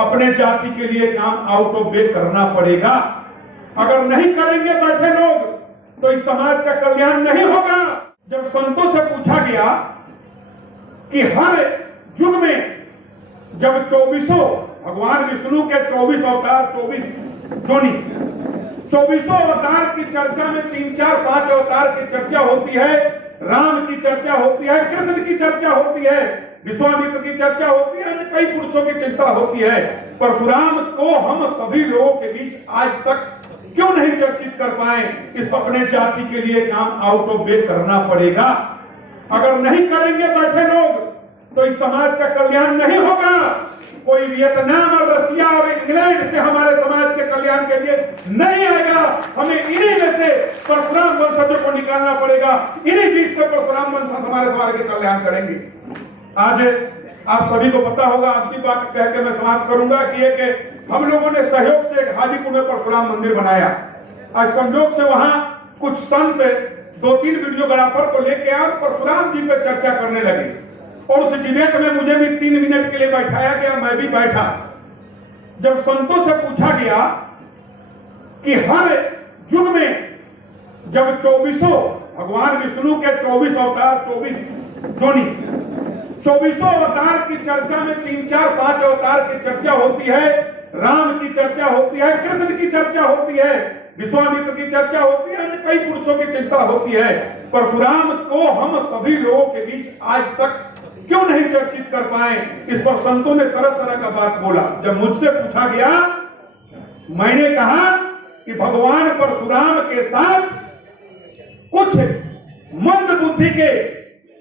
अपने जाति के लिए काम आउट ऑफ वे करना पड़ेगा। अगर नहीं करेंगे बैठे लोग तो इस समाज का कल्याण नहीं होगा। जब संतों से पूछा गया कि हर युग में जब 24 भगवान विष्णु के 24 अवतार 24 जोनी 24 अवतार की चर्चा में 3 4 5 अवतार की चर्चा होती है, राम की चर्चा होती है, कृष्ण की चर्चा होती है, विश्वामित्र की चर्चा होती है, कई पुरुषों की चिंता होती है। परशुराम को हम सभी लोगों के बीच आज तक क्यों नहीं चर्चित कर पाए? इस अपने जाति के लिए काम आउट ऑफ वे करना पड़ेगा। अगर नहीं करेंगे बैठे लोग तो इस समाज का कल्याण नहीं होगा। कोई वियतनाम और रशिया और इंग्लैंड से हमारे समाज के कल्याण के लिए नहीं आएगा। हमें इन्हीं में से परशुराम वंशजों को निकालना पड़ेगा। इन्हीं बीच से परशुराम वंशज हमारे समाज के कल्याण करेंगे। आज आप सभी को पता होगा, आखिरी बात कह के मैं समाप्त करूंगा कि एक हम लोगों ने सहयोग से एक हाजीपुर में परशुराम मंदिर बनाया। आज संयोग से वहां कुछ संत 2-3 वीडियोग्राफर को लेके आए, परशुराम जी पर चर्चा करने लगे और उस डिबेट में मुझे भी 3 मिनट के लिए बैठाया गया, मैं भी बैठा। जब संतों से पूछा गया कि हर युग में जब 24 भगवान विष्णु के 24 अवतार 24 जोनी 24 अवतार की चर्चा में 3 4 5 अवतार की चर्चा होती है, राम की चर्चा होती है, कृष्ण की चर्चा होती है, विश्वामित्र की चर्चा होती है, कई पुरुषों की चिंता होती है। परशुराम को हम सभी लोगों के बीच आज तक क्यों नहीं चर्चित कर पाए? इस पर संतों ने तरह तरह का बात बोला। जब मुझसे पूछा गया, मैंने कहा कि भगवान परशुराम के साथ कुछ मंद बुद्धि के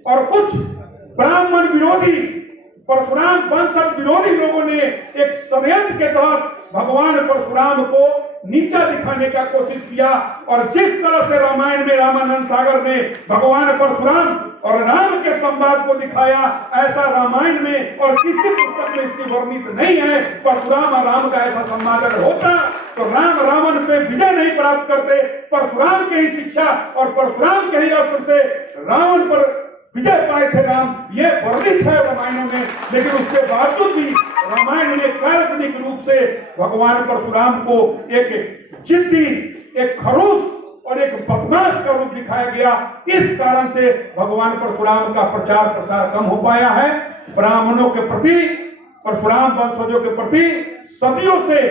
और कुछ ब्राह्मण विरोधी परशुराम वंशज विरोधी लोगों ने एक षड्यंत्र के तहत भगवान परशुराम को नीचा दिखाने का कोशिश किया। और जिस तरह से रामायण में रामानंद सागर ने भगवान परशुराम और राम के संवाद को दिखाया, ऐसा रामायण में और किसी पुस्तक में इसकी वर्णित नहीं है। परशुराम और राम का ऐसा संवाद अगर होता तो राम रावण पे विजय नहीं प्राप्त करते। परशुराम की ही शिक्षा और परशुराम के ही अस्त्र से रावण पर विजय पाए थे राम, ये वर्णित है रामायणों में। लेकिन उसके बावजूद भी रामायण ने काल्पनिक रूप से भगवान परशुराम को एक जिद्दी, एक खड़ूस और एक बदमाश का रूप दिखाया गया। इस कारण से भगवान परशुराम का प्रचार प्रसार कम हो पाया है। ब्राह्मणों के प्रति, परशुराम वंशजों के प्रति सदियों से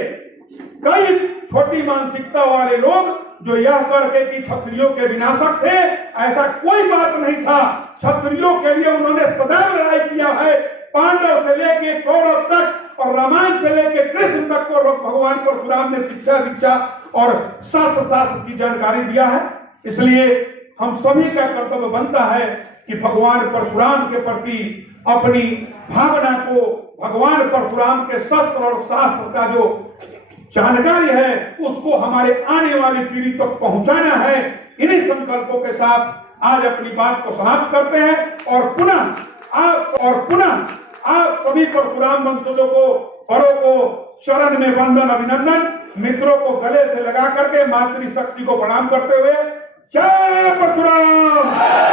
कई छोटी मानसिकता वाले लोग जो यह करके कि क्षत्रियों के विनाशक थे, ऐसा कोई बात नहीं था। क्षत्रियों के लिए उन्होंने सदैव लड़ाई किया है। पांडव से लेके कौरव तक और रामायण से लेके कृष्ण तक को भगवान परशुराम ने शिक्षा दीक्षा और शास्त्र की जानकारी दिया है। इसलिए हम सभी का कर्तव्य बनता है कि भगवान परशुराम के प्रति अपनी भावना को, भगवान परशुराम के शस्त्र और शास्त्र का जो जानकारी है उसको हमारे आने वाली पीढ़ी तक पहुंचाना है। इन्हीं संकल्पों के साथ आज अपनी बात को समाप्त करते हैं और पुनः आप सभी परशुराम वंशजों को, बड़ों को शरण में वंदन अभिनंदन, मित्रों को गले से लगा करके मातृशक्ति को प्रणाम करते हुए जय परशुराम।